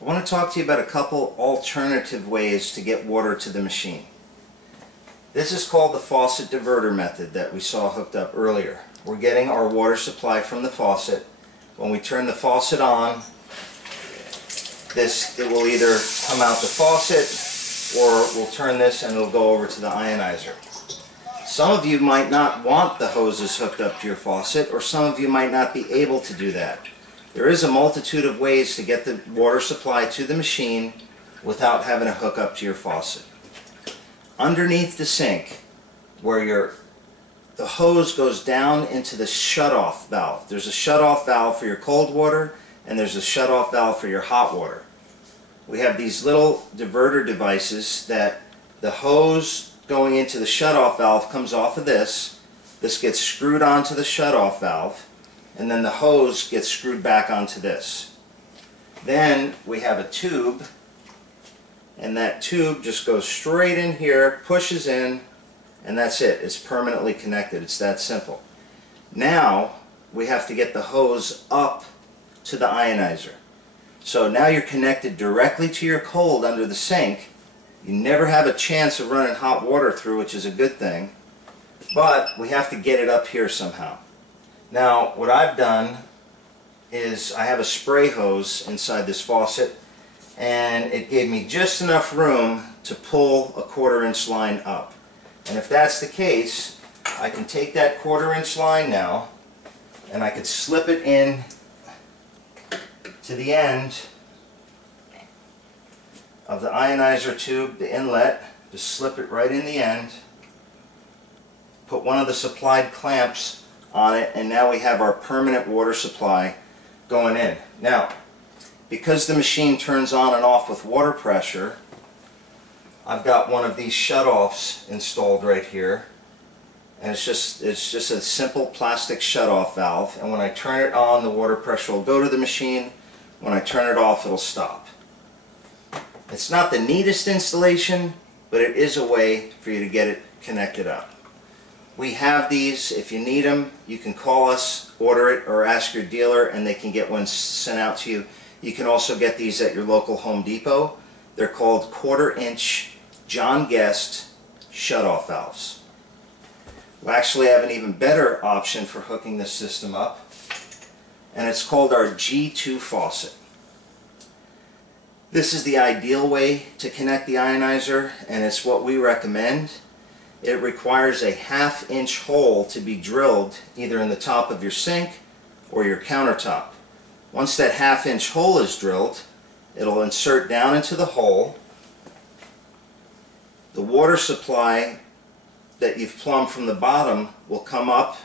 I want to talk to you about a couple alternative ways to get water to the machine. This is called the faucet diverter method that we saw hooked up earlier. We're getting our water supply from the faucet. When we turn the faucet on, it will either come out the faucet or we'll turn this and it'll go over to the ionizer. Some of you might not want the hoses hooked up to your faucet, or some of you might not be able to do that. There is a multitude of ways to get the water supply to the machine without having to hook up to your faucet. Underneath the sink, where the hose goes down into the shutoff valve. There's a shutoff valve for your cold water and there's a shutoff valve for your hot water. We have these little diverter devices that the hose going into the shutoff valve comes off of this. This gets screwed onto the shutoff valve, and then the hose gets screwed back onto this. Then we have a tube, and that tube just goes straight in here, pushes in, and that's it. It's permanently connected. It's that simple. Now we have to get the hose up to the ionizer. So now you're connected directly to your cold under the sink. You never have a chance of running hot water through, which is a good thing, but we have to get it up here somehow. Now what I've done is I have a spray hose inside this faucet, and it gave me just enough room to pull a 1/4 inch line up. And if that's the case, I can take that 1/4 inch line now and I could slip it in to the end of the ionizer tube, the inlet. Just slip it right in the end, put one of the supplied clamps on it, and now we have our permanent water supply going in. Now, because the machine turns on and off with water pressure, I've got one of these shutoffs installed right here, and it's just a simple plastic shutoff valve, and when I turn it on, the water pressure will go to the machine. When I turn it off, it'll stop. It's not the neatest installation, but it is a way for you to get it connected up. We have these. If you need them, you can call us, order it, or ask your dealer and they can get one sent out to you. You can also get these at your local Home Depot. They're called 1/4 inch John Guest shutoff valves. We actually have an even better option for hooking this system up, and it's called our G2 Faucet. This is the ideal way to connect the ionizer, and it's what we recommend. It requires a 1/2 inch hole to be drilled either in the top of your sink or your countertop. Once that 1/2 inch hole is drilled, it'll insert down into the hole. The water supply that you've plumbed from the bottom will come up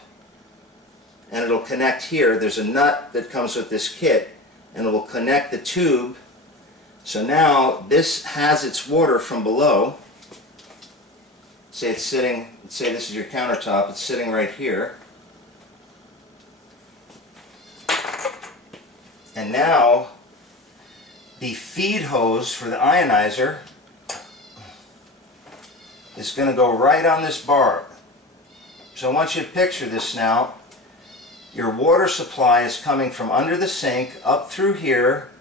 and it'll connect here. There's a nut that comes with this kit and it will connect the tube. So now this has its water from below. Say it's sitting, let's say this is your countertop, it's sitting right here. And now the feed hose for the ionizer is going to go right on this barb. So I want you to picture this now. Your water supply is coming from under the sink, up through here,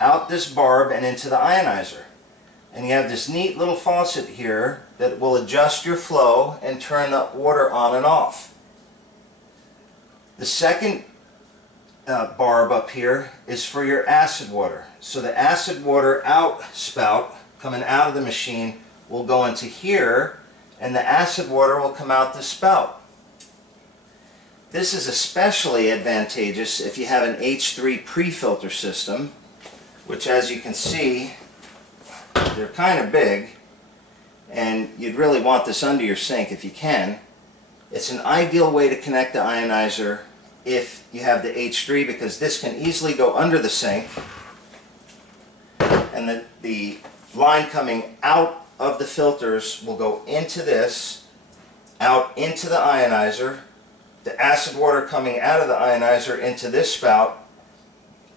out this barb, and into the ionizer. And you have this neat little faucet here that will adjust your flow and turn the water on and off. The second barb up here is for your acid water. So the acid water out spout coming out of the machine will go into here, and the acid water will come out the spout. This is especially advantageous if you have an H3 pre-filter system, which, as you can see, they're kind of big, and you'd really want this under your sink if you can. It's an ideal way to connect the ionizer if you have the H3, because this can easily go under the sink, and the line coming out of the filters will go into this, out into the ionizer, the acid water coming out of the ionizer into this spout,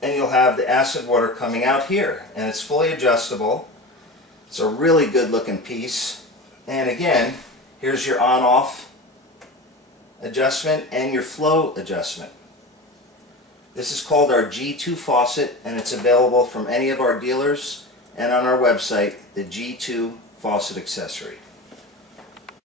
and you'll have the acid water coming out here, and it's fully adjustable. It's a really good looking piece, and again, here's your on-off adjustment and your flow adjustment. This is called our G2 Faucet, and it's available from any of our dealers and on our website, the G2 Faucet Accessory.